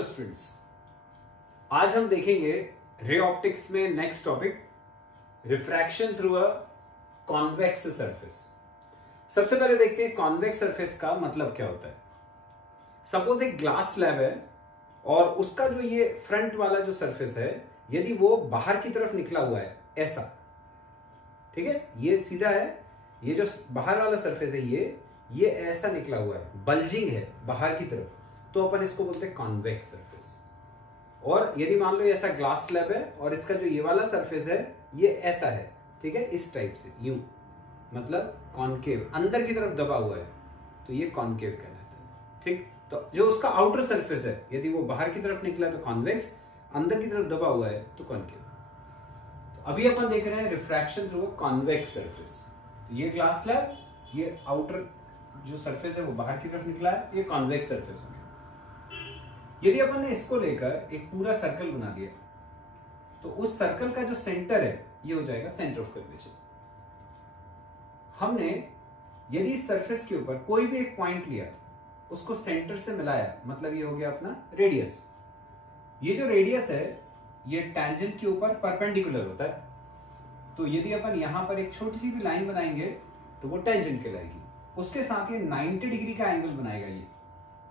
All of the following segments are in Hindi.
हेलो स्टूडेंट्स, आज हम देखेंगे रे ऑप्टिक्स में next topic refraction through a convex surface. सबसे पहले देखते हैं कॉन्वेक्स सरफेस का मतलब क्या होता है। सपोज एक ग्लास स्लैब है और उसका जो ये फ्रंट वाला जो सरफेस है, यदि वो बाहर की तरफ निकला हुआ है ऐसा, ठीक है, ये सीधा है, ये जो बाहर वाला सरफेस है ये ऐसा निकला हुआ है, बल्जिंग है बाहर की तरफ, तो अपन इसको बोलते हैं कॉन्वेक्स सरफेस। और यदि मान लो ऐसा ग्लास स्लैब है और इसका जो ये वाला सरफेस है ये ऐसा है, ठीक है, इस टाइप से, यूं, मतलब कॉन्केव, अंदर की तरफ दबा हुआ है, तो ये कॉन्केव कहलाता है। ठीक, तो जो उसका आउटर सरफेस है, यदि वो बाहर की तरफ निकला तो कॉन्वेक्स, अंदर की तरफ दबा हुआ है तो कॉन्केव। तो अभी अपन देख रहे हैं refraction through a convex surface. ये ग्लास स्लैब, ये आउटर जो सरफेस है वो बाहर की तरफ निकला है, ये कॉन्वेक्स सरफेस है। यदि अपन ने इसको लेकर एक पूरा सर्कल बना दिया तो उस सर्कल का जो सेंटर है ये हो जाएगा सेंटर ऑफ कर्वेचर। हमने यदि इस सरफेस के ऊपर कोई भी एक पॉइंट लिया, उसको सेंटर से मिलाया, मतलब ये हो गया अपना रेडियस। ये जो रेडियस है ये टेंजेंट के ऊपर परपेंडिकुलर होता है, तो यदि अपन यहां पर एक छोटी सी भी लाइन बनाएंगे तो वो टेंजेंट कहलाएगी। उसके साथ ये 90 डिग्री का एंगल बनाएगा ये।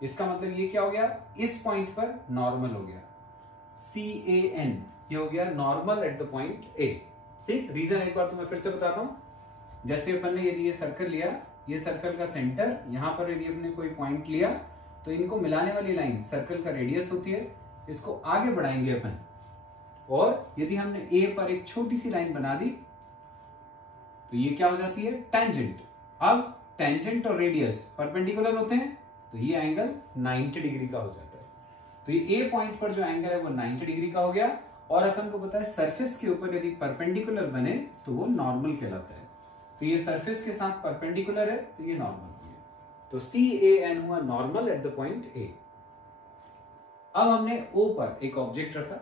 इसका मतलब ये क्या हो गया, इस पॉइंट पर नॉर्मल हो गया, CAN, ये हो गया normal at the point A। ठीक, रीजन एक बार तो मैं फिर से बताता हूं। जैसे अपन ने यदि ये सर्कल लिया, ये सर्कल का सेंटर, यहां पर यदि अपने कोई पॉइंट लिया तो इनको मिलाने वाली लाइन सर्कल का रेडियस होती है, इसको आगे बढ़ाएंगे अपन, और यदि हमने A पर एक छोटी सी लाइन बना दी तो ये क्या हो जाती है, टेंजेंट। अब टेंजेंट और रेडियस परपेंडिकुलर होते हैं तो ये एंगल 90 डिग्री का हो जाता है। तो ये A पॉइंट पर जो एंगल है वो 90 डिग्री का हो गया, और अपन को पता है सरफेस के ऊपर यदि परपेंडिकुलर बने तो वो नॉर्मल कहलाता है। तो ये सरफेस के साथ परपेंडिकुलर है तो ये नॉर्मल हो गया, तो CAN हुआ normal at the point A। अब हमने O पर एक ऑब्जेक्ट रखा,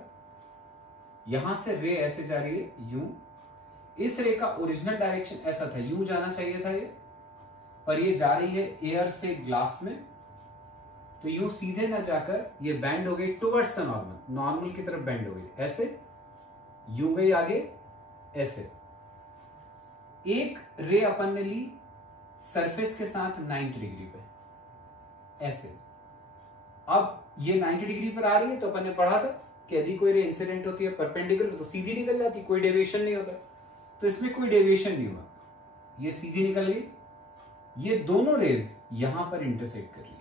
यहां से रे ऐसे जा रही है यूं, इस रे का ओरिजिनल डायरेक्शन ऐसा था, यूं जाना चाहिए था ये, पर ये जा रही है एयर से ग्लास में, तो यूं सीधे ना जाकर ये बैंड हो गई टुवर्ड्स द नॉर्मल, नॉर्मल की तरफ बैंड हो गई, ऐसे यूं गई आगे, ऐसे। एक रे अपन ने ली सरफेस के साथ 90 डिग्री पे, ऐसे। अब ये 90 डिग्री पर आ रही है तो अपन ने पढ़ा था कि यदि कोई रे इंसिडेंट होती है परपेंडिकुलर तो सीधी निकल जाती, कोई डेविएशन नहीं होता। तो इसमें कोई डेविएशन नहीं हुआ, ये सीधी निकल गई। ये दोनों रेज यहां पर इंटरसेक्ट कर रही है,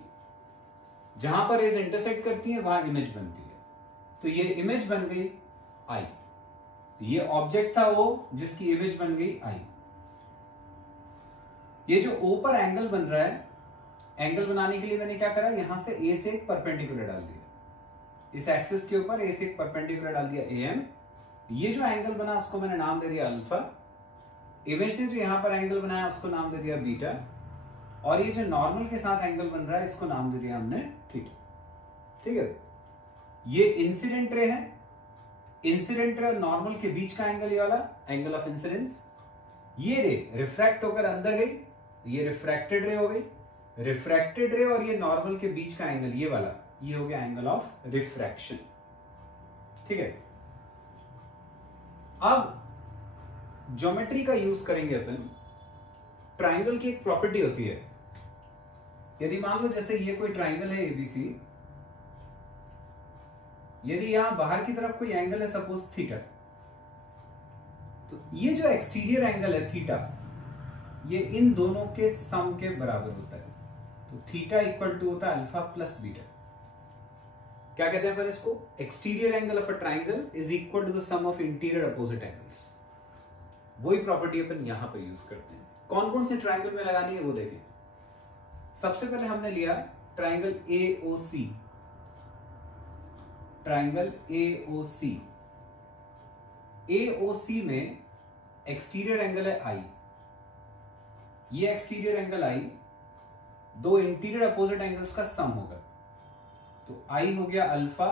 जहां पर रेज इंटरसेक्ट करती है वहां इमेज बनती है, तो ये इमेज बन गई आई। ये ऑब्जेक्ट था वो जिसकी इमेज बन गई आई। ये जो O पर एंगल बन रहा है, एंगल बनाने के लिए मैंने क्या करा, यहां से A से एक परपेंडिकुलर डाल दिया, इस एक्सिस के ऊपर A से एक परपेंडिकुलर डाल दिया AM। ये जो एंगल बना उसको मैंने नाम दे दिया अल्फा। इमेज ने जो यहां पर एंगल बनाया उसको नाम दे दिया बीटा, और ये जो नॉर्मल के साथ एंगल बन रहा है इसको नाम दे दिया हमने थीटा। ठीक है, ये इंसिडेंट रे है, इंसिडेंट रे और नॉर्मल के बीच का एंगल ये वाला एंगल ऑफ इंसिडेंस। ये रे रिफ्रैक्ट होकर अंदर गई, ये रिफ्रैक्टेड रे हो गई, रिफ्रैक्टेड रे और ये नॉर्मल के बीच का एंगल ये वाला, ये हो गया एंगल ऑफ रिफ्रैक्शन। ठीक है, अब ज्योमेट्री का यूज करेंगे अपन। ट्राइंगल की एक प्रॉपर्टी होती है, यदि मान लो जैसे ये कोई ट्राइंगल है ABC, यदि यहां बाहर की तरफ कोई एंगल है सपोज थीटा, तो ये जो एक्सटीरियर एंगल है थीटा, ये इन दोनों के सम के बराबर होता है, तो थीटा इक्वल टू होता है अल्फा प्लस बीटा। क्या कहते हैं पर इसको, exterior angle of a triangle is equal to the sum of interior opposite angles. वही प्रॉपर्टी अपन यहां पर यूज करते हैं। कौन कौन से ट्राइंगल में लगानी है वो देखें। सबसे पहले हमने लिया triangle AOC, triangle AOC। AOC में एक्सटीरियर एंगल है I, ये एक्सटीरियर एंगल I दो इंटीरियर अपोजिट एंगल्स का सम होगा, तो I हो गया alpha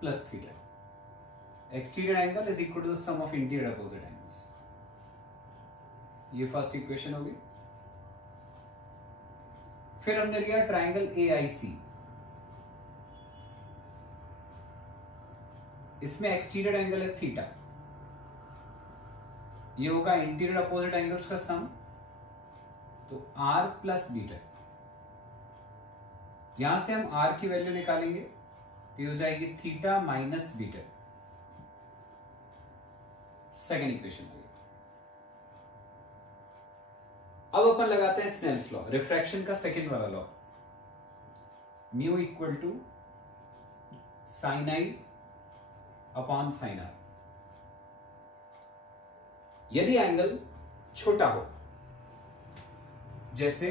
plus theta. Exterior angle is equal to the sum of interior opposite angles. ये फर्स्ट इक्वेशन होगी। फिर हमने लिया ट्राइंगल AIC, इसमें एक्सटीरियर एंगल है थीटा, ये होगा इंटीरियर अपोजिट एंगल्स का सम, तो आर प्लस बीटा। यहां से हम आर की वैल्यू निकालेंगे तो ये हो जाएगी theta minus beta. Second equation आ गई। अब अपन लगाते हैं स्नेल्स लॉ, रिफ्रैक्शन का सेकेंड वाला law, mu equal to sine I upon sine R. यदि एंगल छोटा हो जैसे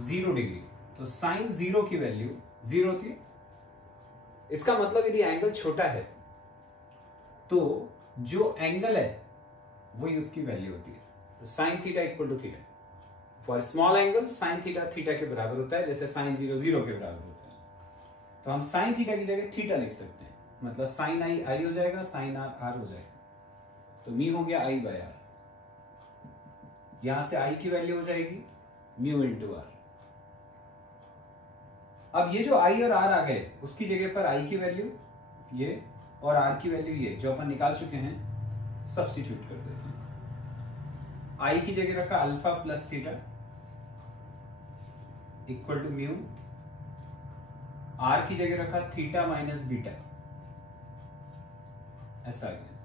0 डिग्री, तो साइन 0 की वैल्यू 0 थी। इसका मतलब यदि एंगल छोटा है तो जो एंगल है वही उसकी वैल्यू होती है। Sine theta equal to theta. For small angle sine theta theta के बराबर होता है, जैसे साइन 0 0 के बराबर होता है। तो हम साइन थीटा की जगह थीटा लिख सकते हैं, मतलब साइन आई आई हो जाएगा, साइन आर आर हो जाएगा। तो म्यू हो गया आई बाय आर। यहां से आई की वैल्यू हो जाएगी म्यू इंटू आर। अब ये जो आई और आर आ गए, उसकी जगह पर आई की वैल्यू ये और आर की वैल्यू ये जो अपन निकाल चुके हैं, सब्स्टिट्यूट कर देते हैं। आई की जगह रखा alpha plus theta equal to mu, R की जगह रखा थीटा माइनस बीटा, ऐसा आ गया।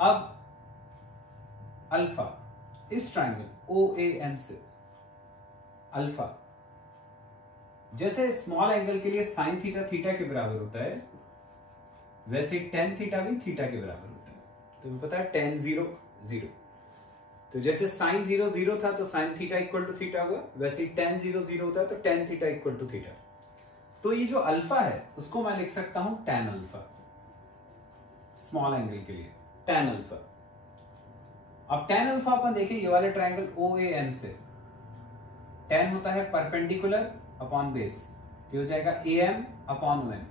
अब अल्फा इस ट्रायंगल ओ ए एम से अल्फा, जैसे स्मॉल एंगल के लिए साइन थीटा थीटा के बराबर होता है, वैसे टेन थीटा भी थीटा के बराबर होता है। तो पता है टेन 0 0, तो जैसे साइन 0 0 था तो sine theta equal to theta हुआ, वैसे ही टेन 0 0 होता है तो tan theta equal to theta. तो ये जो अल्फा है उसको मैं लिख सकता हूं टेन अल्फा, स्मॉल एंगल के लिए टेन अल्फा। अब टेन अल्फा अपन देखें, ये वाले ट्रायंगल ओ ए एम से टेन होता है परपेंडिकुलर अपॉन बेस, तो हो जाएगा A M upon O M.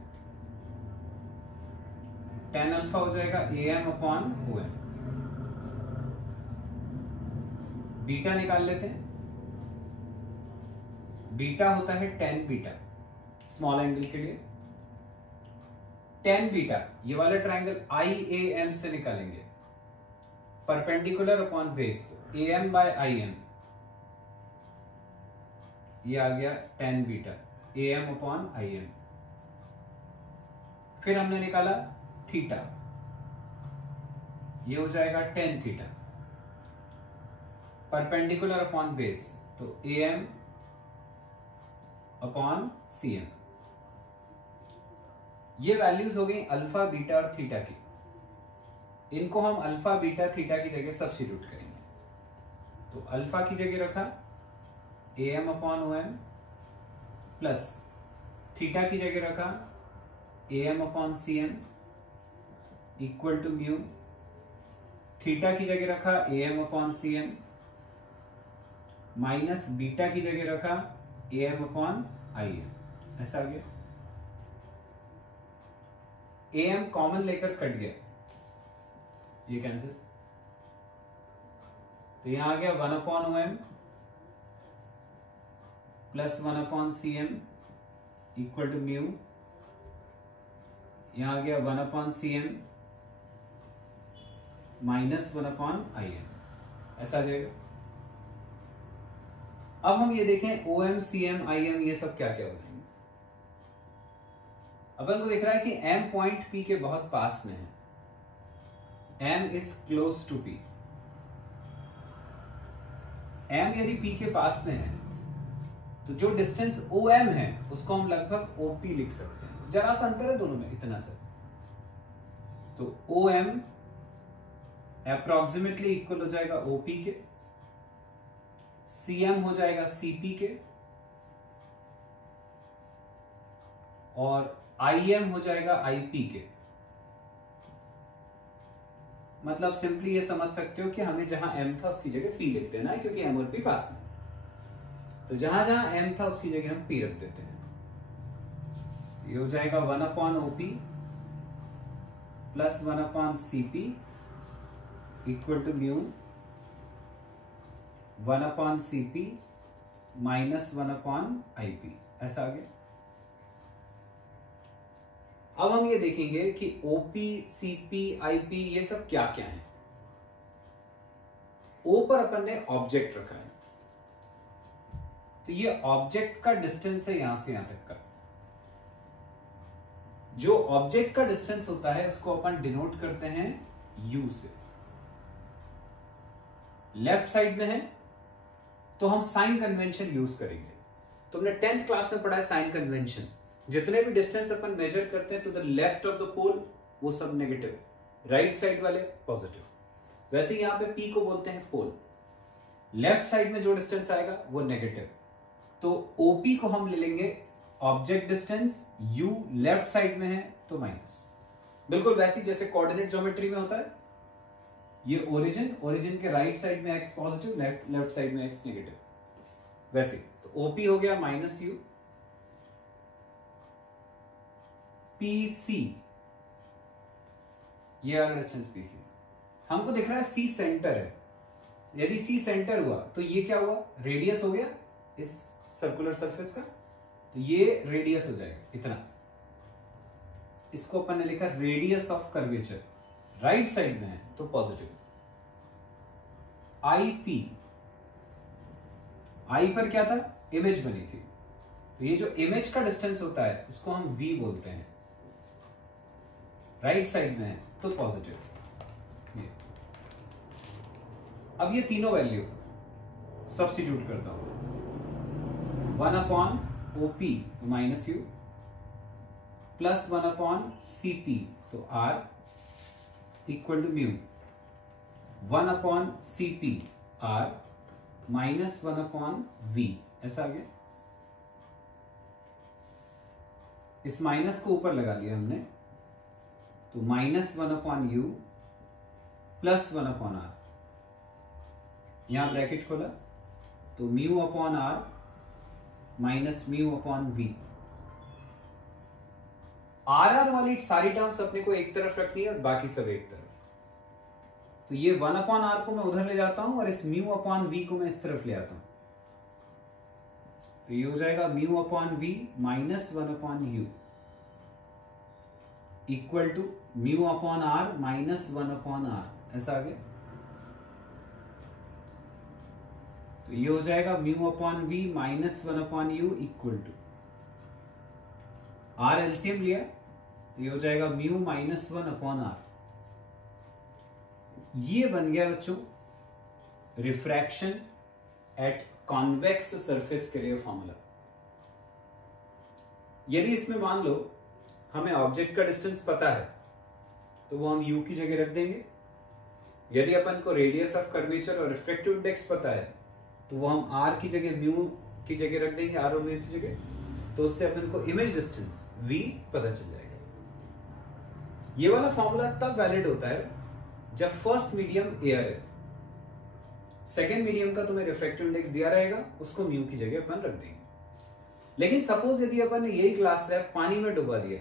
Tan alpha हो जाएगा A M upon O M. Beta निकाल लेते हैं, बीटा होता है टेन बीटा स्मॉल एंगल के लिए। टेन बीटा ये वाला ट्रायंगल आई ए एम से निकालेंगे, perpendicular upon base, A M by I M, ये आ गया tan beta A M upon I M. फिर हमने निकाला थीटा, ये हो जाएगा tan theta perpendicular upon base, तो A M upon C M. ये वैल्यूज हो गई अल्फा बीटा और थीटा की। इनको हम अल्फा बीटा थीटा की जगह सब्स्टिट्यूट करेंगे। तो अल्फा की जगह रखा A M upon O M, plus theta की जगह रखा A M upon C M equal to mu, theta की जगह रखा A M upon C M minus beta की जगह रखा A M upon I M. ऐसा आ गया। ए एम कॉमन लेकर कट गया, ये कैंसिल, तो यहां आ गया 1 upon O M plus 1 upon C M equal to mu, यहां आ गया 1 upon C M minus 1 upon I M. ऐसा आ जाएगा। अब हम ये देखें O M C M I M ये सब क्या क्या हो जाएंगे। अपन को दिख रहा है कि एम पॉइंट पी के बहुत पास में है, M is close to P. M यदि पी के पास में है तो जो डिस्टेंस ओ एम है उसको हम लगभग ओपी लिख सकते हैं। जरा सा अंतर है दोनों में, इतना सा। तो ओ एम अप्रोक्सीमेटली इक्वल हो जाएगा ओपी के, सी एम हो जाएगा सीपी के, और आई एम हो जाएगा आईपी के। मतलब सिंपली ये समझ सकते हो कि हमें जहां एम था उसकी जगह पी लिख देना है, क्योंकि एम और पी पास में। तो जहां जहां एम था उसकी जगह हम पी रख देते हैं। ये हो जाएगा 1 upon OP plus 1 upon CP equal to mu 1 upon CP minus 1 upon IP. ऐसा आ गया। अब हम ये देखेंगे कि ओपी, सीपी, आईपी ये सब क्या क्या है। ओ पर अपन ने ऑब्जेक्ट रखा है, तो ये ऑब्जेक्ट का डिस्टेंस है यहां से यहां तक का। जो ऑब्जेक्ट का डिस्टेंस होता है इसको अपन डिनोट करते हैं यू से। लेफ्ट साइड में है तो हम साइन कन्वेंशन यूज करेंगे। तुमने 10th क्लास में पढ़ा है साइन कन्वेंशन। जितने भी डिस्टेंस अपन मेजर करते हैं to the left of the pole वो सब नेगेटिव, राइट साइड वाले पॉजिटिव। वैसे यहां पे पी को बोलते हैं पोल, लेफ्ट साइड में जो डिस्टेंस आएगा वो नेगेटिव। तो ओपी को हम ले लेंगे object distance, you left side में है तो माइनस। बिल्कुल वैसे जैसे कोऑर्डिनेट ज्योमेट्री में होता है, ये ओरिजिन के राइट साइड में एक्स पॉजिटिव, लेफ्ट साइड में एक्स नेगेटिव। वैसे तो ओपी हो गया माइनस यू, पीसी ये वाला डिस्टेंस पीसी। हमको दिख रहा है सी सेंटर है, यदि सी सेंटर हुआ तो ये क्या हुआ, रेडियस हो गया इस सर्कुलर सरफेस का, तो ये रेडियस हो जाएगा इतना। इसको अपन ने लिखा radius of curvature, right side में है तो पॉजिटिव। आईपी, आई पर क्या था, इमेज बनी थी, तो ये जो इमेज का डिस्टेंस होता है इसको हम वी बोलते हैं, राइट साइड में है तो पॉजिटिव। अब ये तीनों वैल्यू सब्स्टिट्यूट करता हूं, 1/OP तो माइनस यू, प्लस 1/CP तो R equal to mu, 1/CP R minus 1/V, ऐसा आ गया। इस माइनस को ऊपर लगा लिया हमने, तो माइनस 1/U प्लस 1/R, यहां ब्रैकेट खोला तो mu upon R minus mu upon V. R वाली सारी टर्म्स अपने को एक तरफ रखनी है और बाकी सब एक तरफ। तो ये 1/R को मैं उधर ले जाता हूं और इस म्यू अपॉन वी को मैं इस तरफ ले आता हूं, तो ये हो जाएगा mu upon V minus 1/U equal to mu upon R minus 1/R, ऐसा आ गया। तो ये हो जाएगा mu upon V minus 1/U equal to R, LCM लिया तो ये हो जाएगा म्यू माइनस 1/R। ये बन गया बच्चों रिफ्रैक्शन एट कॉन्वेक्स सरफेस के लिए फॉर्मूला। यदि इसमें मान लो हमें ऑब्जेक्ट का डिस्टेंस पता है तो वो हम u की जगह रख देंगे। यदि अपन को रेडियस ऑफ कर्वेचर और रिफ्रैक्टिव इंडेक्स पता है तो वो हम r की जगह म्यू की जगह रख देंगे, r और म्यू की जगह, तो उससे अपन को इमेज डिस्टेंस v पता चल जाएगा। ये वाला फॉर्मूला तब वैलिड होता है जब फर्स्ट मीडियम एयर है, सेकेंड मीडियम का तुम्हें रिफ्रैक्टिव इंडेक्स दिया रहेगा, उसको म्यू की जगह अपन रख देंगे। लेकिन सपोज यदि अपन ने यही ग्लास स्लैब पानी में डुबा दिया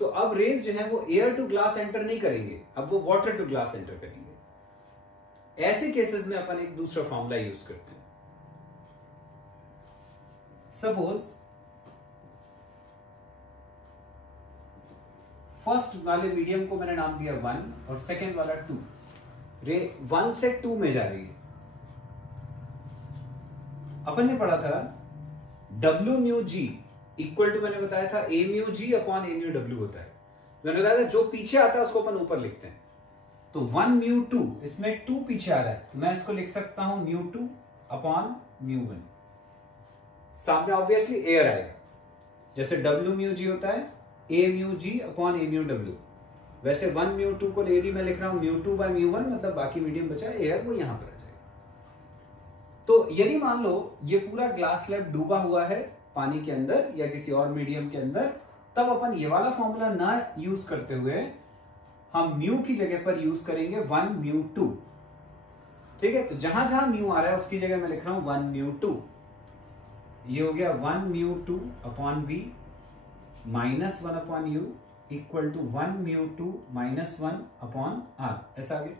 तो अब रेज जो है वो एयर टू ग्लास एंटर नहीं करेंगे, अब वो वाटर टू ग्लास एंटर करेंगे। ऐसे केसेस में अपन एक दूसरा फॉर्मूला यूज करते हैं। सपोज फर्स्ट वाले मीडियम को मैंने नाम दिया 1 और सेकेंड वाला 2, रे 1 से 2 में जा रही है। अपन ने पढ़ा था W mu G equal to, मैंने बताया था A mu G upon A mu W होता है। मैंने बताया था जो पीछे आता है उसको अपन ऊपर लिखते हैं। तो 1 म्यू 2, इसमें 2 पीछे आ रहा है तो मैं इसको लिख सकता हूं म्यू 2 अपॉन म्यू 1। सामने ऑब्वियसली एयर आएगा, जैसे W म्यू जी होता है A mu G upon A mu W, वैसे 1 म्यू 2 को यदि मैं लिख रहा हूं म्यू 2 बाय म्यू 1, मतलब बाकी मीडियम बचा एयर वो यहां पर आ जाएगा। तो यदि मान लो ये पूरा ग्लास स्लैब डूबा हुआ है पानी के अंदर या किसी और मीडियम के अंदर, तब अपन ये वाला फॉर्मूला ना यूज करते हुए हम म्यू की जगह पर यूज करेंगे 1 म्यू 2। ठीक है, तो जहां जहां म्यू आ रहा है उसकी जगह मैं लिख रहा हूं 1 म्यू 2। ये हो गया 1 mu 2 upon V minus 1 upon U equal to 1 mu 2 minus 1 upon R, ऐसा आ गया।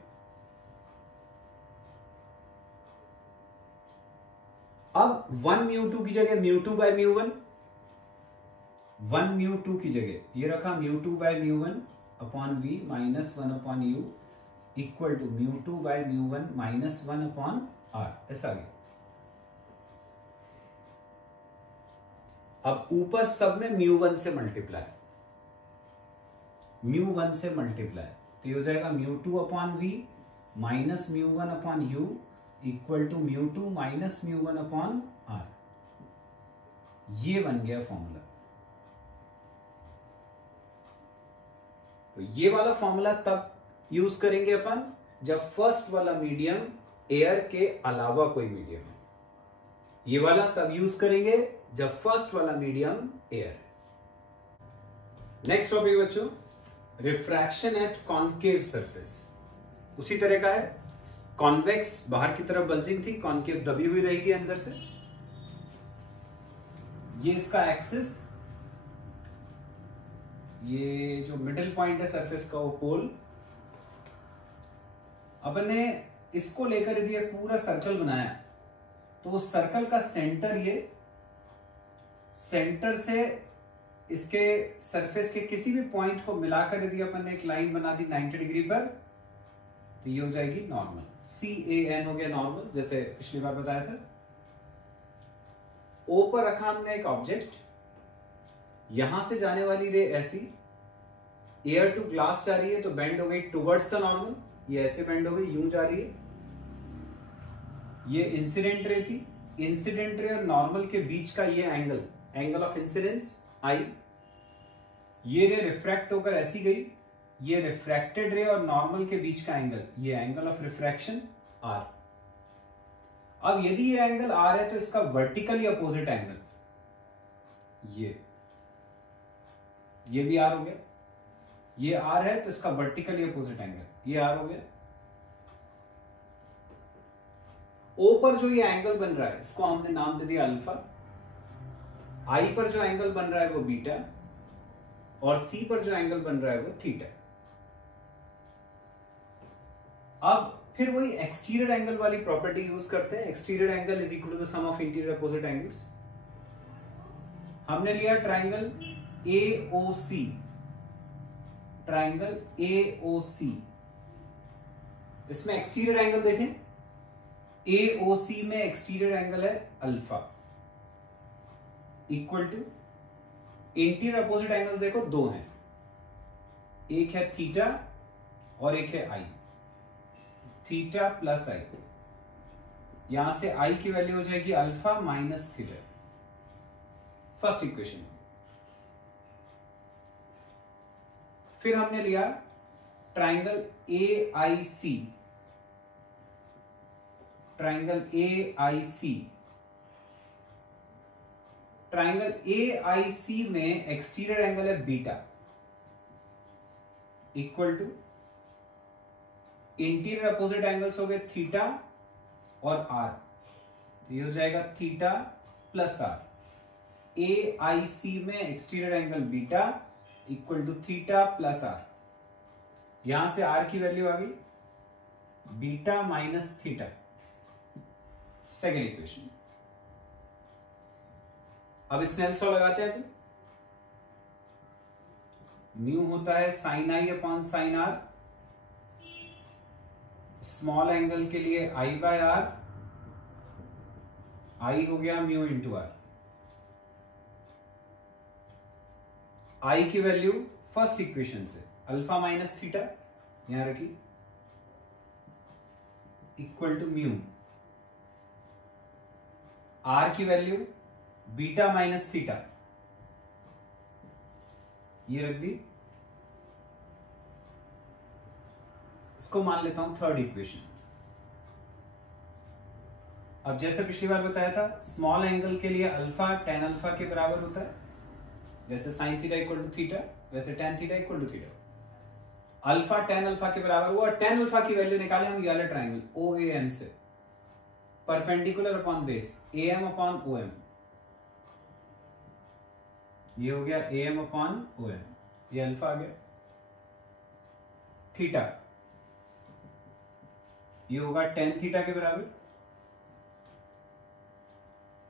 अब 1 म्यू 2 की जगह म्यू 2 बाय म्यू 1, 1 म्यू 2 की जगह ये रखा mu 2 by mu 1 upon V minus 1 upon U equal to mu 2 by mu 1 minus 1 upon R, ऐसा आ गया। अब ऊपर सब में म्यू 1 से मल्टीप्लाई, म्यू 1 से मल्टीप्लाई, तो ये हो जाएगा mu 2 upon V minus mu 1 upon U equal to mu 2 minus mu 1 upon R. ये बन गया फॉर्मूला। तो ये वाला फॉर्मूला तब यूज करेंगे अपन जब फर्स्ट वाला मीडियम एयर के अलावा कोई मीडियम है। ये वाला तब यूज करेंगे जब फर्स्ट वाला मीडियम एयर है। नेक्स्ट टॉपिक बच्चों, रिफ्रैक्शन एट कॉन्केव सरफेस। उसी तरह का है, कॉन्वेक्स बाहर की तरफ बल्जिंग थी, कॉन्केव दबी हुई रहेगी अंदर से। ये इसका एक्सिस, ये जो मिडिल पॉइंट है सरफेस का वो पोल। अपन ने इसको लेकर यदि पूरा सर्कल बनाया तो उस सर्कल का सेंटर, ये सेंटर से इसके सरफेस के किसी भी पॉइंट को मिलाकर यदि अपन ने एक लाइन बना दी 90 डिग्री पर, तो ये हो जाएगी नॉर्मल। CAN हो गया नॉर्मल, जैसे पिछली बार बताया था। ओ पर रखा हमने एक ऑब्जेक्ट, यहां से जाने वाली रे ऐसी, एयर टू ग्लास जा रही है तो बेंड हो गई टुवर्ड्स द नॉर्मल, ये ऐसे बेंड हो गई, यूं जा रही है। ये इंसिडेंट रे थी, इंसिडेंट रे और नॉर्मल के बीच का ये angle, angle of incidence I, ये रे रिफ्रैक्ट होकर ऐसी गई, ये रिफ्रैक्टेड रे और नॉर्मल के बीच का एंगल, ये एंगल ऑफ रिफ्रैक्शन R। अब यदि ये एंगल R है तो इसका वर्टिकली अपोजिट एंगल ये भी R हो गया। ये R है तो इसका वर्टिकली अपोजिट एंगल ये R हो गया। O पर जो ये एंगल बन रहा है इसको हमने नाम दे दिया अल्फा। I पर जो एंगल बन रहा है वो बीटा, और C पर जो एंगल बन रहा है वो थीटा। अब फिर वही एक्सटीरियर एंगल वाली प्रॉपर्टी यूज करते हैं। Exterior angle is equal to the sum of interior opposite angles. हमने लिया ट्राइंगल AOC, ट्राइंगल AOC, इसमें एक्सटीरियर एंगल देखें, AOC में एक्सटीरियर एंगल है alpha equal to interior opposite angles देखो दो हैं, एक है थीटा और एक है आई, थीटा प्लस आई। यहां से आई की वैल्यू हो जाएगी alpha minus theta, first equation. फिर हमने लिया triangle AIC, triangle AIC, triangle AIC में एक्सटीरियर एंगल है beta equal to interior opposite angles हो गए थीटा और आर, तो ये हो जाएगा थीटा प्लस आर। AIC में exterior angle beta equal to theta plus R. यहां से आर की वैल्यू आ गई beta minus theta, second equation. अब स्नेल्स लॉ लगाते हैं। म्यू होता है sign I upon sine R, small angle के लिए I बाय आर, आई हो गया म्यू इंटू आर। आई की वैल्यू फर्स्ट इक्वेशन से अल्फा माइनस थीटा यहां रखी इक्वल टू म्यू, आर की वैल्यू बीटा माइनस थीटा ये रख दी। इसको मान लेता हूं थर्ड इक्वेशन। अब जैसे पिछली बार बताया था स्मॉल एंगल के लिए अल्फा टेन अल्फा के बराबर होता है, जैसे sine theta equal to theta वैसे tan theta equal to theta. Alpha tan alpha के बराबर हुआ, टेन अल्फा की वैल्यू निकाले हम ये वाला ट्राइंगल OAM से, perpendicular upon base AM upon OM, ये हो गया AM अपॉन OM, ये अल्फा आ गया। थीटा ये होगा टेन थीटा के बराबर,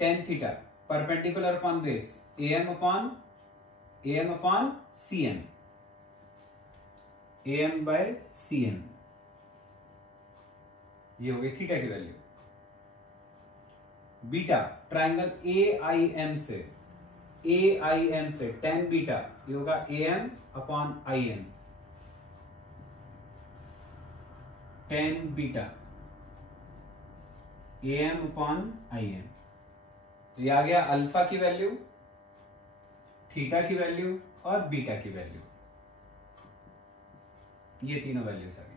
tan theta perpendicular upon base AM upon am upon cm, am by cm, ये हो गई थीटा की वैल्यू। बीटा ट्रायंगल AIM से, AIM से tan बीटा ये होगा am upon im, tan beta am upon im। तो ये आ गया अल्फा की वैल्यू, थीटा की वैल्यू और बीटा की वैल्यू, ये तीनों वैल्यूज आ गई।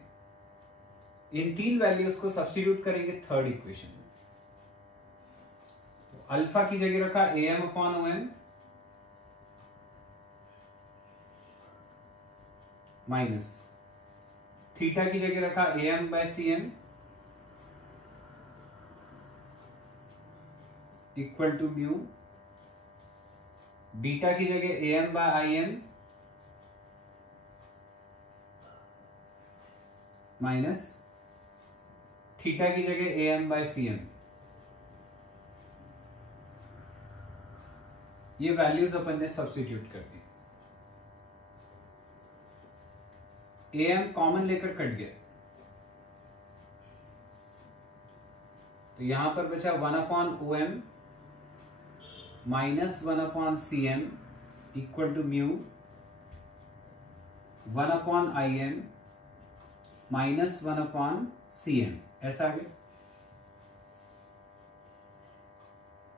इन तीन वैल्यूज को सब्स्टिट्यूट करेंगे थर्ड इक्वेशन में। तो अल्फा की जगह रखा am upon om minus theta की जगह रखा am by cm equal to mu, beta की जगह am by im minus theta की जगह am बाय cm। ये वैल्यूज अपन ने सब्स्टिट्यूट कर दी। am कॉमन लेकर कट गया, तो यहां पर बचा 1 upon om minus 1 upon cm equal to mu 1 upon im minus 1 upon cm, ऐसा आ गया।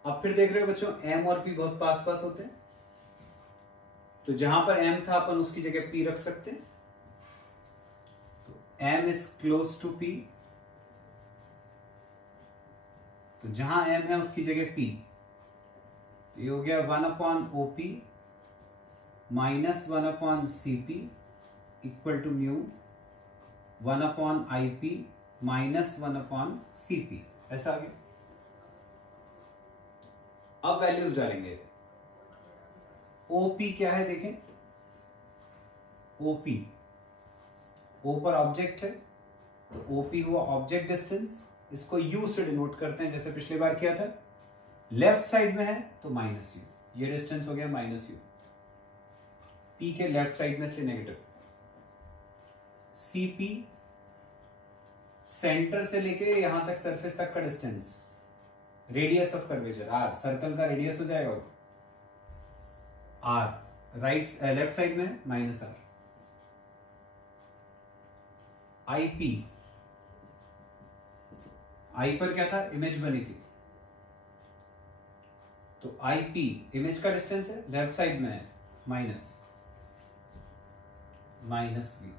अब फिर देख रहे हो बच्चों m और p बहुत पास पास होते हैं, तो जहां पर m था अपन उसकी जगह p रख सकते हैं। तो m is close to p, तो जहां m है उसकी जगह p, ये हो गया 1 upon OP minus 1 upon CP equal to mu 1 upon IP minus 1 upon CP, ऐसा आ गया। अब वैल्यूज डालेंगे। OP क्या है देखें, OP O पर ऑब्जेक्ट है, तो OP हुआ ऑब्जेक्ट डिस्टेंस, इसको U से डिनोट करते हैं जैसे पिछली बार किया था। लेफ्ट साइड में है तो माइनस यू, ये डिस्टेंस हो गया माइनस यू, P के लेफ्ट साइड में इसलिए नेगेटिव। CP सेंटर से लेके यहां तक सरफेस तक का distance, radius of curvature R, circle का रेडियस हो जाएगा वो R, लेफ्ट साइड में माइनस R। IP, I पर क्या था, इमेज बनी थी, तो IP इमेज का डिस्टेंस है, लेफ्ट साइड में है माइनस V।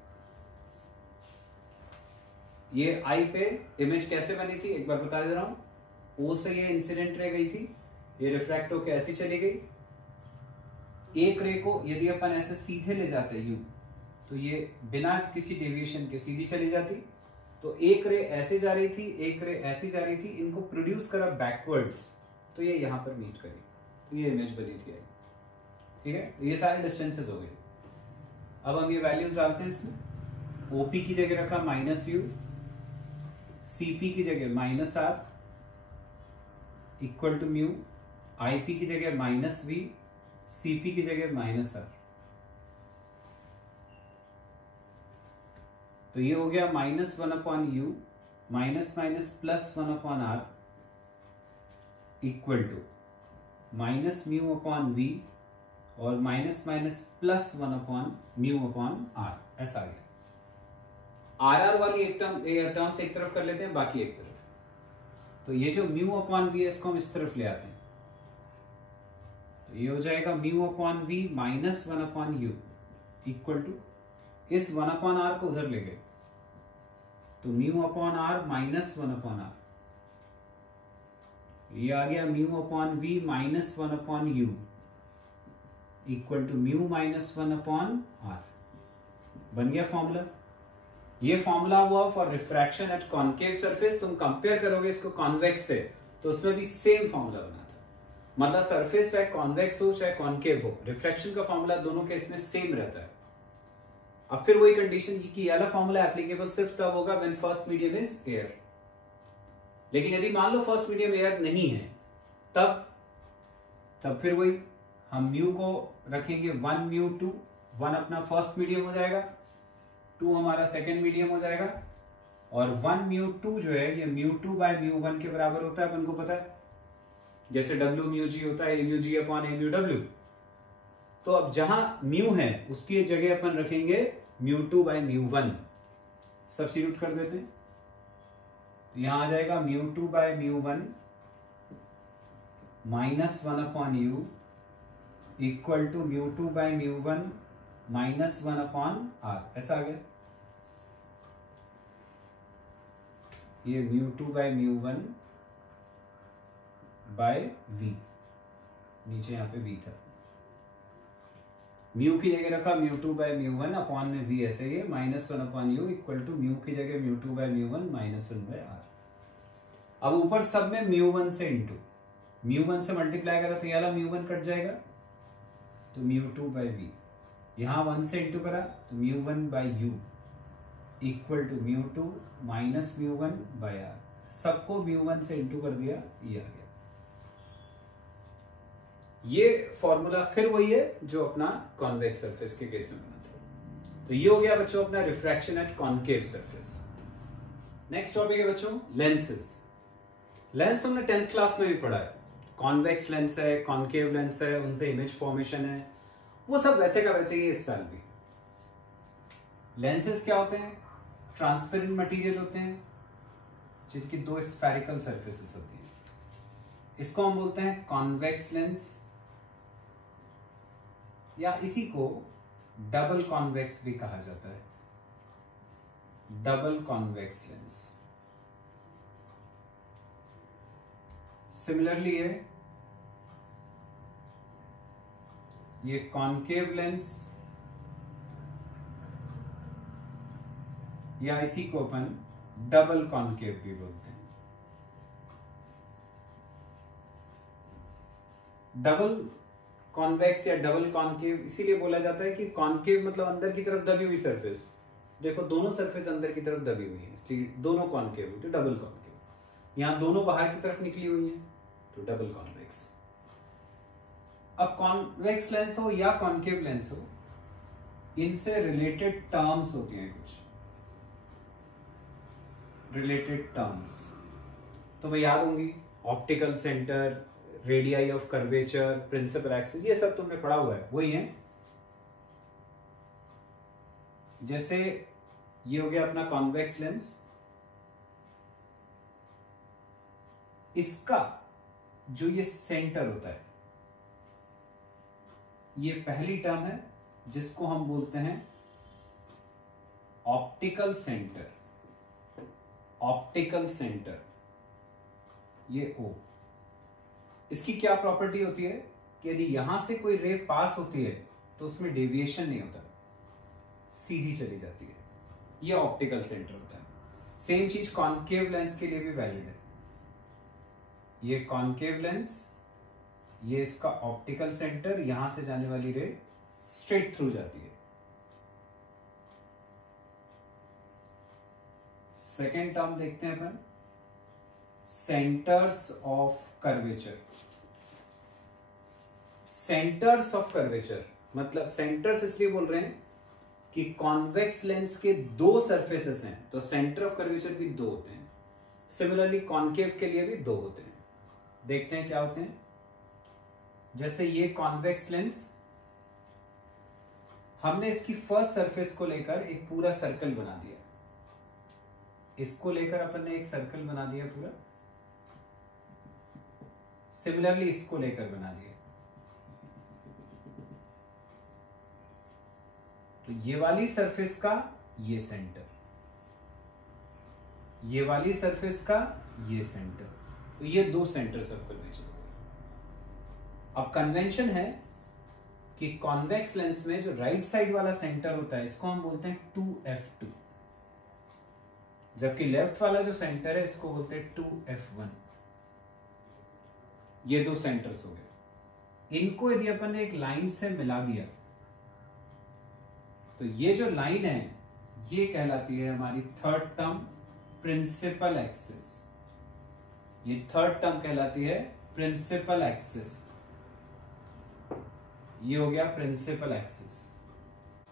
ये I पे इमेज कैसे बनी थी एक बार बता दे रहा हूं। O से ये इंसिडेंट रे गई थी, ये रिफ्रैक्ट होकर ऐसी चली गई। एक रे को यदि अपन ऐसे सीधे ले जाते U, तो ये बिना किसी डेविएशन के सीधी चली जाती। तो एक रे ऐसे जा रही थी, एक रे ऐसी जा रही थी, इनको प्रोड्यूस करा बैकवर्ड्स, तो ये यहां पर मीट करी, तो ये इमेज बनी थी। ठीक है, तो ये सारे डिस्टेंसेस हो गए। अब हम ये वैल्यूज डालते हैं इसमें। OP की जगह रखा माइनस U, CP की जगह minus R equal to mu, IP की जगह माइनस V, CP की जगह माइनस R। तो ये हो गया minus 1 upon U minus minus plus 1 upon R equal to minus mu upon V और minus minus plus 1 upon mu upon R, ऐसा आ गया। RR वाली एक टर्म से एक तरफ कर लेते हैं, बाकी एक तरफ। तो ये जो म्यू अपॉन V है इसको हम इस तरफ ले आते हैं, तो ये हो जाएगा mu upon V minus 1 upon U equal to, इस 1 अपॉन R को उधर ले गए, तो mu upon R minus 1 upon R, ये आ गया mu upon V minus 1 upon U equal to mu minus 1 upon R। बन गया फॉर्मूला। ये फॉर्मूला हुआ for refraction at concave surface. तुम कंपेयर करोगे इसको कॉन्वेक्स से, तो उसमें भी सेम फॉर्मूला बना था। मतलब सरफेस चाहे कॉन्वेक्स हो चाहे कॉनकेव हो, रिफ्रैक्शन का फॉर्मूला दोनों केस में सेम रहता है। अब फिर वही कंडीशन कि ये वाला फॉर्मूला एप्लीकेबल सिर्फ तब होगा when first medium is air. लेकिन यदि मान लो फर्स्ट मीडियम एयर नहीं है, तब फिर वही हम म्यू को रखेंगे 1 म्यू 2, 1 अपना फर्स्ट मीडियम हो जाएगा, 2 हमारा सेकेंड मीडियम हो जाएगा, और 1 म्यू 2 जो है ये म्यू 2 बाय म्यू 1 के बराबर होता है, अपन को पता है, जैसे W म्यू जी होता है mu G upon mu W। तो अब जहां म्यू है उसकी जगह अपन रखेंगे म्यू 2 बाय म्यू 1, सब्स्टिट्यूट कर देते हैं, तो यहां आ जाएगा mu 2 by mu 1 minus 1 upon U equal to mu 2 by mu 1 minus 1 upon R, ऐसा आ गया। ये mu 2 by mu 1 by V, नीचे यहां पे वी था, म्यू की जगह रखा म्यू 2 बाय म्यू 1 अपॉन में वी, ऐसे ही minus 1 upon U equal to mu की जगह mu 2 by mu 1 minus 1 by R. अब ऊपर सब में म्यू 1 से इंटू, म्यू 1 से मल्टीप्लाई करा तो ये वाला म्यू 1 कट जाएगा, तो म्यू 2 बाय वी, यहां 1 से इंटू करा तो mu 1 by U equal to mu 2 minus mu 1 by R, सबको म्यू 1 से इंटू कर दिया, ये आ गया। ये फॉर्मूला फिर वही है जो अपना कॉन्वेक्स सरफेस के केस में बना था। तो ये हो गया बच्चों अपना refraction at concave surface. Next topic है बच्चों लेंसेज। लेंस तुमने 10th क्लास में भी पढ़ा है, कॉन्वेक्स लेंस है, कॉन्केव लेंस है, उनसे इमेज फॉर्मेशन है, वो सब वैसे का वैसे ही इस साल भी। लेंसेज क्या होते हैं? ट्रांसपेरेंट मटेरियल होते हैं जिनकी 2 स्फेरिकल सरफेसेस होती हैं, इसको हम बोलते हैं कॉन्वेक्स लेंस, या इसी को डबल कॉन्वेक्स भी कहा जाता है, डबल कॉन्वेक्स लेंस। सिमिलरली है ये कॉन्केव लेंस, या इसी को अपन डबल कॉन्केव भी बोलते हैं। डबल कॉन्वेक्स या डबल कॉन्केव इसीलिए बोला जाता है कि कॉन्केव मतलब अंदर की तरफ दबी हुई सरफेस, देखो दोनों सरफेस अंदर की तरफ दबी हुई है, इसलिए दोनों कॉन्केव होते हैं, डबल कॉन्केव। यहां दोनों बाहर की तरफ निकली हुई है तो डबल कॉन्वेक्स। अब कॉन्वेक्स लेंस हो या कॉन्केव लेंस हो, इनसे रिलेटेड टर्म्स होती हैं, कुछ रिलेटेड टर्म्स तो मैं याद होंगी, optical centre, radii of curvature, principal axis, ये सब तुमने पढ़ा हुआ है, वही है। जैसे ये हो गया अपना कॉन्वेक्स लेंस, इसका जो ये सेंटर होता है, ये पहली टर्म है जिसको हम बोलते हैं ऑप्टिकल सेंटर, ऑप्टिकल सेंटर, ये O। इसकी क्या प्रॉपर्टी होती है कि यदि यहां से कोई रे पास होती है तो उसमें डेविएशन नहीं होता, सीधी चली जाती है, ये ऑप्टिकल सेंटर होता है। सेम चीज कॉन्केव लेंस के लिए भी वैलिड है, ये कॉन्केव लेंस, ये इसका ऑप्टिकल सेंटर, यहां से जाने वाली रे स्ट्रेट थ्रू जाती है। सेकेंड टर्म देखते हैं अपन, centres of curvature. Centres of curvature मतलब सेंटर्स इसलिए बोल रहे हैं कि कॉन्वेक्स लेंस के 2 सरफेसेस हैं तो सेंटर ऑफ कर्वेचर भी 2 होते हैं। सिमिलरली कॉन्केव के लिए भी 2 होते हैं। देखते हैं क्या होते हैं। जैसे ये कॉन्वेक्स लेंस, हमने इसकी फर्स्ट सरफेस को लेकर एक पूरा सर्कल बना दिया, इसको लेकर अपन ने एक सर्कल बना दिया पूरा। सिमिलरली इसको लेकर बना दिया, तो ये वाली सरफेस का ये सेंटर, ये वाली सरफेस का ये सेंटर, तो ये 2 सेंटर्स ऑफ कर्वेचर। अब कन्वेंशन है कि कॉन्वेक्स लेंस में जो राइट साइड वाला सेंटर होता है इसको हम बोलते हैं 2f2, जबकि लेफ्ट वाला जो सेंटर है इसको बोलते हैं 2f1। ये 2 सेंटर्स हो गए। इनको यदि अपन ने एक लाइन से मिला दिया तो ये जो लाइन है ये कहलाती है हमारी थर्ड टर्म प्रिंसिपल एक्सिस। ये थर्ड टर्म कहलाती है प्रिंसिपल एक्सिस। ये हो गया प्रिंसिपल एक्सिस।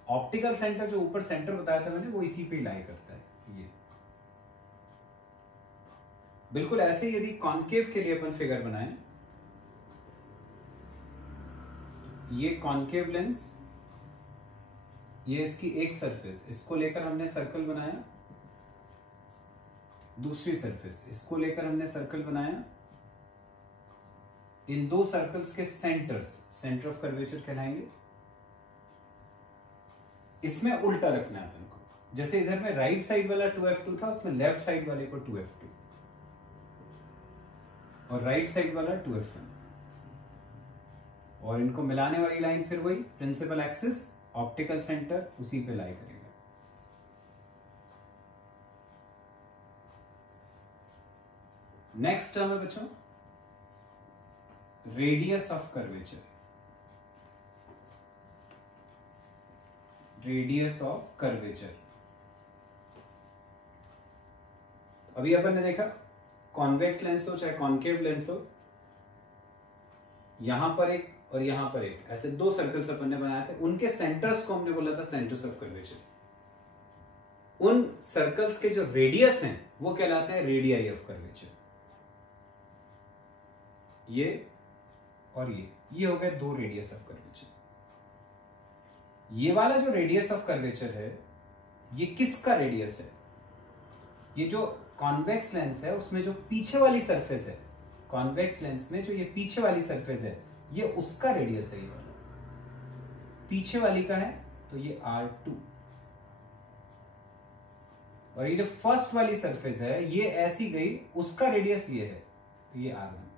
ऑप्टिकल सेंटर जो ऊपर सेंटर बताया था मैंने, वो इसी पे लाई करता है। ये बिल्कुल ऐसे ही यदि कॉन्केव के लिए अपन फिगर बनाएं, ये कॉन्केव लेंस, ये इसकी एक सरफेस, इसको लेकर हमने सर्कल बनाया, दूसरी सरफेस इसको लेकर हमने सर्कल बनाया। इन दो सर्कल्स के सेंटर्स सेंटर ऑफ कर्वेचर कहलाएंगे। इसमें उल्टा रखना है अपन को, जैसे इधर में राइट साइड वाला 2f2 था, उसमें लेफ्ट साइड वाले को 2f2 और राइट साइड वाला 2f1, और इनको मिलाने वाली लाइन फिर वही प्रिंसिपल एक्सिस, ऑप्टिकल सेंटर उसी पे लाई करेगा। नेक्स्ट टर्म है बच्चों radius of curvature. Radius of curvature, अभी अपन ने देखा कॉन्वेक्स लेंस हो चाहे कॉन्केव लेंस हो, यहां पर एक और यहां पर एक, ऐसे दो सर्कल्स अपन ने बनाए थे, उनके सेंटर्स को हमने बोला था सेंटर्स ऑफ कर्वेचर। उन सर्कल्स के जो रेडियस हैं वो कहलाते हैं रेडियाई ऑफ कर्वेचर। ये और ये हो गए दो रेडियस ऑफ कर्वेचर। ये वाला जो रेडियस ऑफ कर्वेचर है, ये किसका रेडियस है? ये जो कॉन्वेक्स लेंस है उसमें जो पीछे वाली सरफेस है, कॉन्वेक्स लेंस में जो ये पीछे वाली सरफेस है, ये उसका रेडियस है। ये वाला पीछे वाली का है तो ये R2, और ये जो फर्स्ट वाली सरफेस है ये ऐसी गई, उसका रेडियस ये है तो ये R1।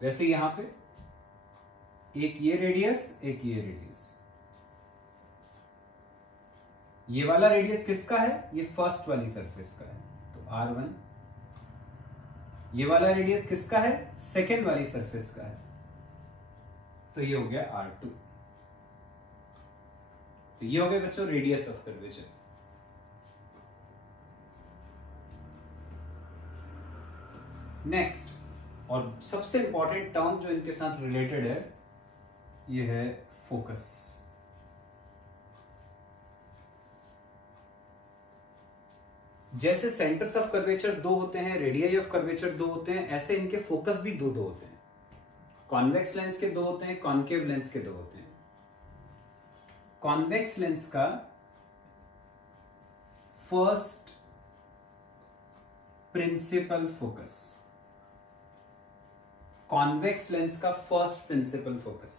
वैसे यहां पे एक ये रेडियस, एक ये रेडियस। ये वाला रेडियस किसका है? ये फर्स्ट वाली सरफेस का है तो R1। ये वाला रेडियस किसका है? सेकेंड वाली सरफेस का है तो ये हो गया R2। तो ये हो गया बच्चों रेडियस ऑफ कर्वेचर। नेक्स्ट और सबसे इंपॉर्टेंट टर्म जो इनके साथ रिलेटेड है, ये है फोकस। जैसे सेंटर्स ऑफ कर्वेचर दो होते हैं, रेडियाई ऑफ कर्वेचर दो होते हैं, ऐसे इनके फोकस भी दो होते हैं। कॉन्वेक्स लेंस के दो होते हैं, कॉन्केव लेंस के दो होते हैं। कॉन्वेक्स लेंस का first principal focus, convex lens का फर्स्ट प्रिंसिपल फोकस,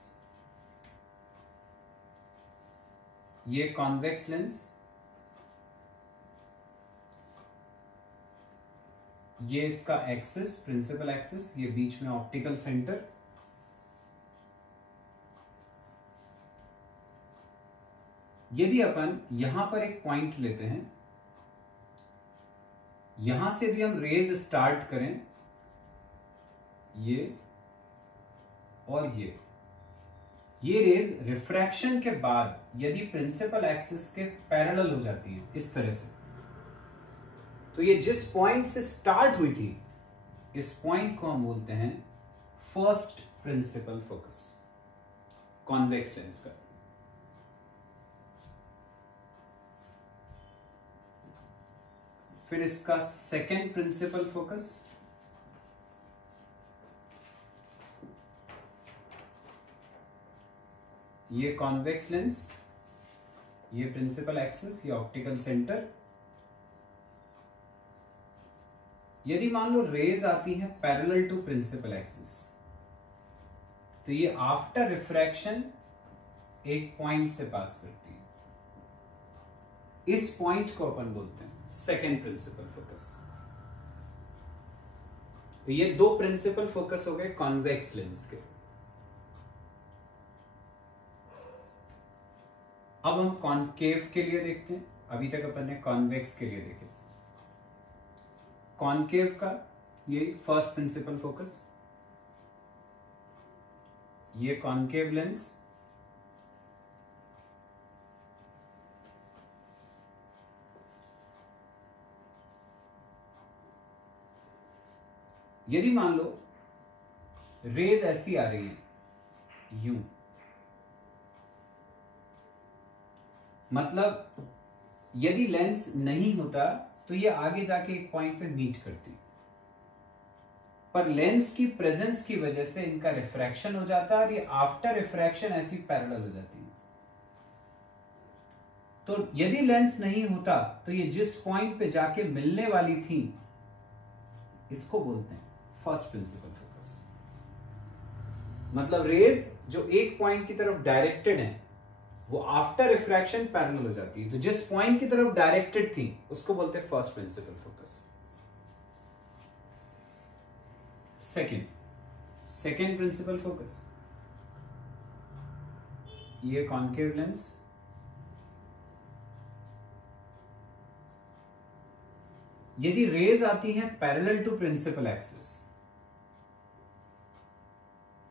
ये कॉन्वेक्स लेंस, ये इसका एक्सिस प्रिंसिपल एक्सिस, ये बीच में ऑप्टिकल सेंटर। यदि अपन यहां पर एक पॉइंट लेते हैं, यहां से भी हम रेज स्टार्ट करें, ये और ये रेज रिफ्रैक्शन के बाद यदि प्रिंसिपल एक्सिस के पैरेलल हो जाती है इस तरह से, तो ये जिस पॉइंट से स्टार्ट हुई थी, इस पॉइंट को हम बोलते हैं first principal focus convex lens का। फिर इसका सेकेंड प्रिंसिपल फोकस, ये कॉन्वेक्स लेंस, ये प्रिंसिपल एक्सिस, ये ऑप्टिकल सेंटर। यदि मान लो रेज आती है पैरेलल टू प्रिंसिपल एक्सिस, तो ये आफ्टर रिफ्रैक्शन एक पॉइंट से पास करती है, इस पॉइंट को अपन बोलते हैं सेकेंड प्रिंसिपल फोकस। तो ये दो प्रिंसिपल फोकस हो गए कॉन्वेक्स लेंस के। अब हम कॉन्केव के लिए देखते हैं। अभी तक अपन ने कॉन्वेक्स के लिए देखे। कॉन्केव का ये फर्स्ट प्रिंसिपल फोकस, ये कॉन्केव लेंस, यदि मान लो रेज ऐसी आ रही है, यूं, मतलब यदि लेंस नहीं होता तो ये आगे जाके एक पॉइंट पे मीट करती, पर लेंस की प्रेजेंस की वजह से इनका रिफ्रैक्शन हो जाता है और ये आफ्टर रिफ्रैक्शन ऐसी पैरेलल हो जाती है। तो यदि लेंस नहीं होता तो ये जिस पॉइंट पे जाके मिलने वाली थी, इसको बोलते हैं फर्स्ट प्रिंसिपल फोकस। मतलब रेज जो एक पॉइंट की तरफ डायरेक्टेड है वो आफ्टर रिफ्रैक्शन पैरेलल हो जाती है, तो जिस पॉइंट की तरफ डायरेक्टेड थी उसको बोलते हैं first principal focus. Second principal focus, ये कॉन्केव लेंस, यदि रेज आती है पैरेलल टू प्रिंसिपल एक्सिस,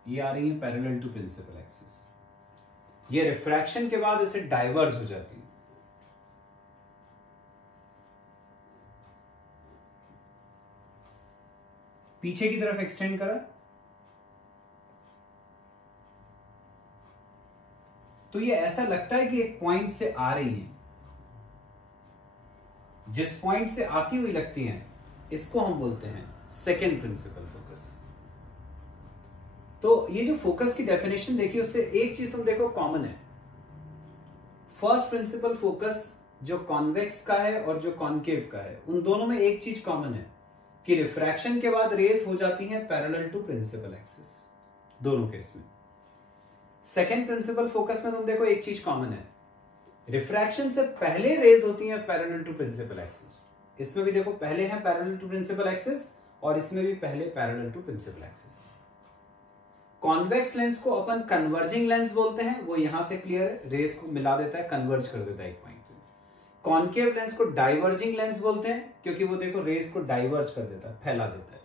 ये आ रही है पैरेलल टू प्रिंसिपल एक्सिस, ये रिफ्रैक्शन के बाद इसे डाइवर्ज हो जाती है। पीछे की तरफ एक्सटेंड करा तो ये ऐसा लगता है कि एक पॉइंट से आ रही है, जिस पॉइंट से आती हुई लगती है इसको हम बोलते हैं सेकेंड प्रिंसिपल फोकस। तो ये जो फोकस की डेफिनेशन देखिए उससे एक चीज तुम देखो कॉमन है, फर्स्ट प्रिंसिपल फोकस जो कॉन्वेक्स का है और जो कॉन्केव का है उन दोनों में एक चीज कॉमन है कि रिफ्रैक्शन के बाद रेज हो जाती है पैरेलल टू प्रिंसिपल एक्सिस, दोनों केस में। सेकेंड प्रिंसिपल फोकस में तुम देखो एक चीज कॉमन है, रिफ्रैक्शन से पहले रेज होती है पैरेलल टू प्रिंसिपल एक्सिस, इसमें भी देखो पहले है पैरेलल टू प्रिंसिपल एक्सिस और इसमें भी पहले parallel to principal axis. Convex lens को अपन कन्वर्जिंग लेंस बोलते हैं, वो यहां से क्लियर है, रेज को मिला देता है, कन्वर्ज कर देता है एक पॉइंट पे। कॉन्केव लेंस को डाइवर्जिंग लेंस बोलते हैं क्योंकि वो देखो रेज को डाइवर्ज कर देता है, फैला देता है।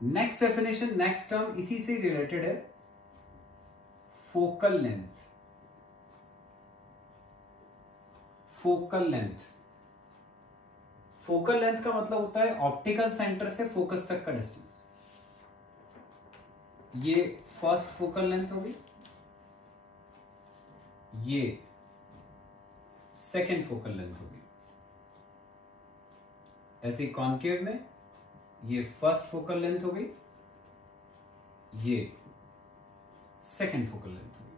नेक्स्ट डेफिनेशन, नेक्स्ट टर्म इसी से रिलेटेड है, focal length. Focal length, focal length का मतलब होता है ऑप्टिकल सेंटर से फोकस तक का डिस्टेंस। ये फर्स्ट फोकल लेंथ होगी, ये सेकेंड फोकल लेंथ होगी। ऐसे कॉन्केव में ये फर्स्ट फोकल लेंथ हो गई, ये सेकेंड फोकल लेंथ हो गई।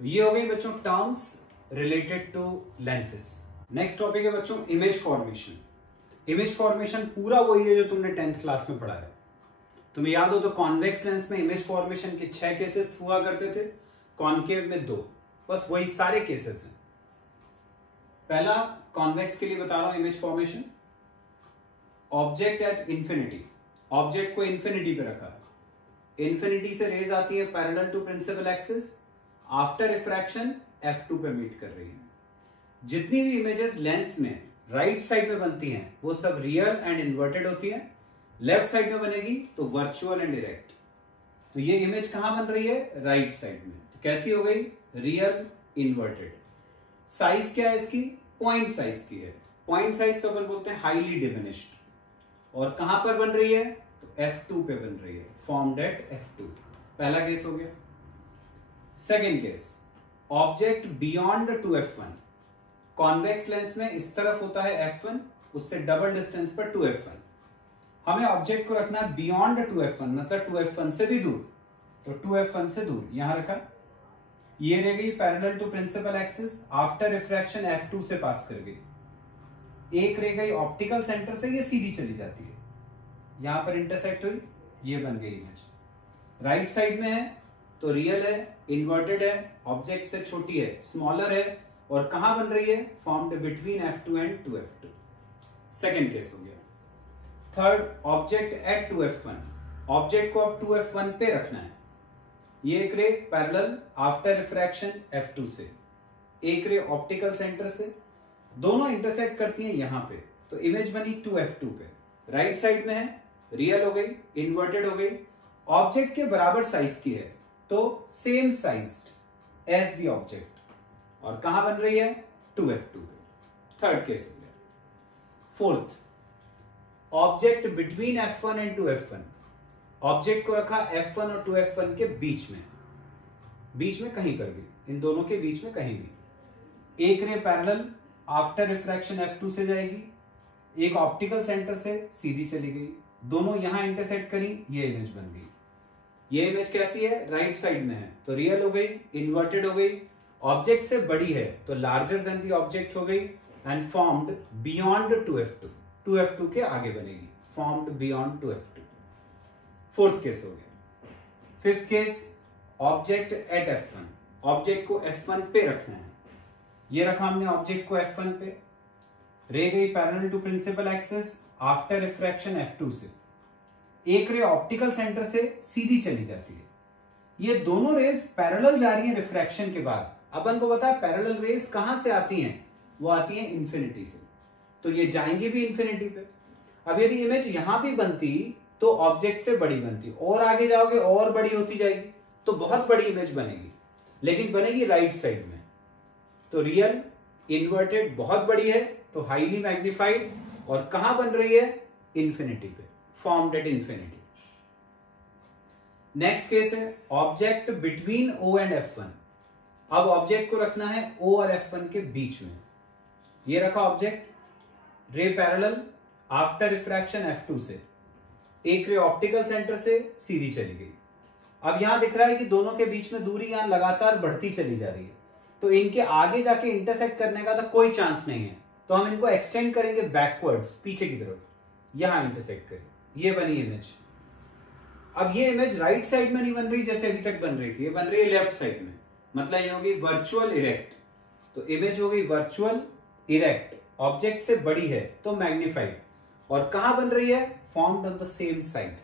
तो ये हो गई बच्चों terms related to lenses. Next topic है बच्चों इमेज फॉर्मेशन। इमेज फॉर्मेशन पूरा वही है जो तुमने 10th क्लास में पढ़ा है। तुम्हें याद हो तो कॉन्वेक्स लेंस में इमेज फॉर्मेशन के 6 केसेस हुआ करते थे, कॉन्केव में 2, बस वही सारे केसेस हैं। पहला कॉन्वेक्स के लिए बता रहा हूं image formation, object at infinity, object को इंफिनिटी पे रखा, इंफिनिटी से रेज आती है parallel to principal axis, after refraction F2 पे मीट कर रही है। जितनी भी इमेजेस लेंस में राइट साइड में बनती हैं वो सब रियल एंड इन्वर्टेड होती है, लेफ्ट साइड में बनेगी तो वर्चुअल एंड डायरेक्ट। तो ये इमेज कहां बन रही है? राइट साइड में। तो कैसी हो गई? Real inverted. साइज क्या है इसकी? पॉइंट साइज की है। पॉइंट साइज तो अपन बोलते हैं हाईली डिमिनिश्ड। और कहां पर बन रही है? तो F2 पे बन रही है, फॉर्म्ड एट F2। पहला केस हो गया। Second case, object beyond two F1। Convex lens में इस तरफ होता है F1, उससे डबल डिस्टेंस पर 2F1। हमें ऑब्जेक्ट को रखना है बियॉन्ड 2F1, मतलब 2F1 से भी दूर। तो 2F1 से दूर यहां रखा, ये रह गई parallel to principal axis, after refraction F2 से पास कर गई। एक रह गई ऑप्टिकल सेंटर से, ये सीधी चली जाती है, यहां पर इंटरसेक्ट हुई, ये बन गई इमेज। राइट साइड में है तो रियल है, इन्वर्टेड है, ऑब्जेक्ट से छोटी है, स्मॉलर है, और कहां बन रही है? Formed between F2 and 2F2। Second case हो गया। Third, object at 2F1। Object को अब 2F1 पे रखना है। ये एक ray parallel after refraction F2 से, एक रे ऑप्टिकल सेंटर से, दोनों इंटरसेक्ट करती हैं यहां पे, तो इमेज बनी 2F2 पे। राइट साइड में है, रियल हो गई, इन्वर्टेड हो गई, ऑब्जेक्ट के बराबर साइज की है, तो same sized as the object, और कहां बन रही है? 2F2 पे। थर्ड केस हो गया। Fourth, object between F1 and 2F1, object को रखा F1 और 2F1 के बीच में कहीं पर भी, इन दोनों के बीच में कहीं भी। एक ray parallel after refraction F2 से जाएगी, एक ऑप्टिकल सेंटर से सीधी चली गई, दोनों यहां इंटरसेक्ट करी, ये इमेज बन गई। ये इमेज कैसी है? राइट साइड में है तो रियल हो गई, इन्वर्टेड हो गई, ऑब्जेक्ट से बड़ी है तो लार्जर देन दी ऑब्जेक्ट हो गई, and formed beyond 2F2, 2F2 के आगे बनेगी, formed beyond 2F2। Fourth case हो गया। Fifth case, object at F1, object को F1 पे रखना है। ये रखा हमने ऑब्जेक्ट को F1 पे, रे गई parallel to principal axis after refraction F2 से, एक रे ऑप्टिकल सेंटर से सीधी चली जाती है। ये दोनों रेज पैरेलल जा रही है रिफ्रैक्शन के बाद। अपन को पता है पैरेलल रेज कहां से आती हैं? वो आती है इंफिनिटी से, तो ये जाएंगे भी इंफिनिटी पे। अब यदि इमेज यहां भी बनती तो ऑब्जेक्ट से बड़ी बनती, और आगे जाओगे और बड़ी होती जाएगी तो बहुत बड़ी इमेज बनेगी, लेकिन बनेगी राइट साइड में। तो रियल इन्वर्टेड बहुत बड़ी है तो हाईली मैग्निफाइड, और कहां बन रही है? इंफिनिटी पे, formed at infinity. Next case है object between O and F1। अब ऑब्जेक्ट को रखना है O और F1 के बीच में। ये रखा object, ray parallel after refraction F2 से, एक रे ऑप्टिकल सेंटर से सीधी चली गई। अब यहां दिख रहा है कि दोनों के बीच में दूरी यहां लगातार बढ़ती चली जा रही है, तो इनके आगे जाके इंटरसेक्ट करने का तो कोई चांस नहीं है, तो हम इनको एक्सटेंड करेंगे बैकवर्ड्स, पीछे की तरफ, यहां इंटरसेक्ट करें। ये बनी इमेज। अब ये इमेज राइट साइड में नहीं बन रही जैसे अभी तक बन रही थी, ये बन रही है लेफ्ट साइड में, मतलब ये होगी वर्चुअल इरेक्ट। तो इमेज हो गई वर्चुअल इरेक्ट, ऑब्जेक्ट से बड़ी है तो मैग्निफाइड, और कहां बन रही है? Formed on the same side,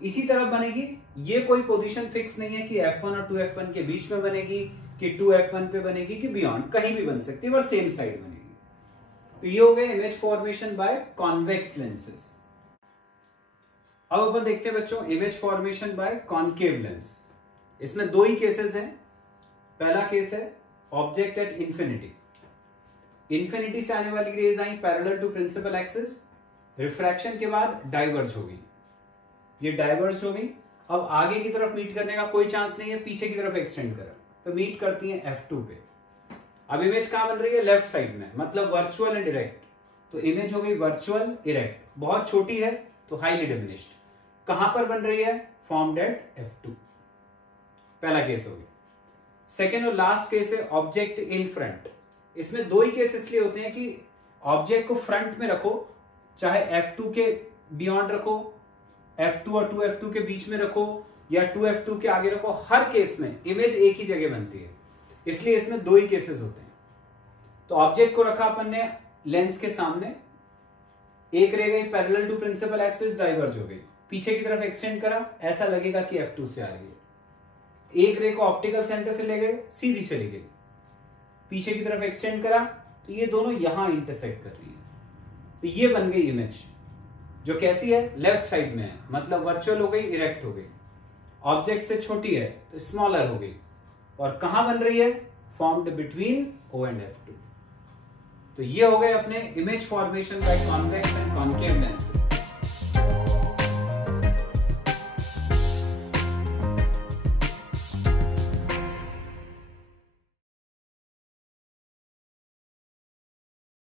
इसी तरफ बनेगी। ये कोई पोजीशन फिक्स नहीं है कि F1 और 2F1 के बीच में बनेगी, कि 2F1 पे बनेगी, कि बियॉन्ड, कहीं भी बन सकती है, पर सेम साइड बनेगी। तो ये हो गया image formation by convex lenses. अब अपन देखते हैं बच्चों image formation by concave lens. इसमें दो ही केसेस हैं। पहला केस है ऑब्जेक्ट एट इंफिनिटी, इंफिनिटी से आने वाली रेज आई parallel to principal axis, refraction के बाद डाइवर्ज हो गई, ये डाइवर्ज हो गई। अब आगे की तरफ मीट करने का कोई चांस नहीं है, पीछे की तरफ एक्सटेंड करा तो मीट करती है F2 पे। अब इमेज कहां बन रही है? लेफ्ट साइड में, मतलब वर्चुअल एंड इरेक्ट। तो इमेज हो गई वर्चुअल इरेक्ट, बहुत छोटी है तो हाईली डिमिनिश्ड। कहां पर बन रही है? Formed at F2। पहला केस हो गया। सेकेंड और लास्ट केस है ऑब्जेक्ट इन फ्रंट। इसमें दो ही केस इसलिए होते हैं कि ऑब्जेक्ट को फ्रंट में रखो, चाहे F2 के बियॉन्ड रखो, F2 और 2F2 के बीच में रखो, या 2F2 के आगे रखो, हर केस में इमेज एक ही जगह बनती है, इसलिए इसमें दो ही केसेस होते हैं। तो ऑब्जेक्ट को रखा अपन ने लेंस के सामने, एक रह गई parallel to principal axis, diverge हो गई, पीछे की तरफ एक्सटेंड करा, ऐसा लगेगा कि F2 से आ रही है। एक रे को ऑप्टिकल सेंटर से ले गए, सीधी चली गई, पीछे की तरफ एक्सटेंड करा तो ये दोनों यहां इंटरसेक्ट कर रही है। तो ये बन गई इमेज, जो कैसी है? लेफ्ट साइड में है, मतलब वर्चुअल हो गई, इरेक्ट हो गई, ऑब्जेक्ट से छोटी है तो स्मॉलर हो गई, और कहां बन रही है? Formed between O and F2। तो ये हो गए अपने image formation by convex and concave lenses.